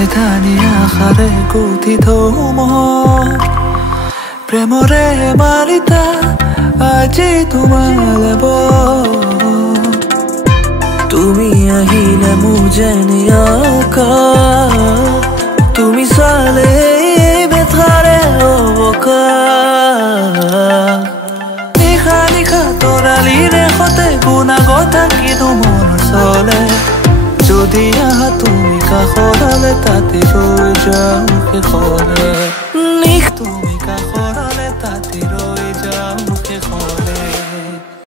এধানি আশাৰে গুঠি থওঁ মন প্ৰেমৰে মালিতা আজি তোমালে তুমি আহিলে মোৰ যেন আকাশ তুমি চালে বেথাৰে অৱকাশ নিশা নিশা তৰালিৰে সতে গুণাগত কিন্তু মন চলে যদি আহা তুমি কাষলে তাতে ৰৈ যাওঁ শেষলে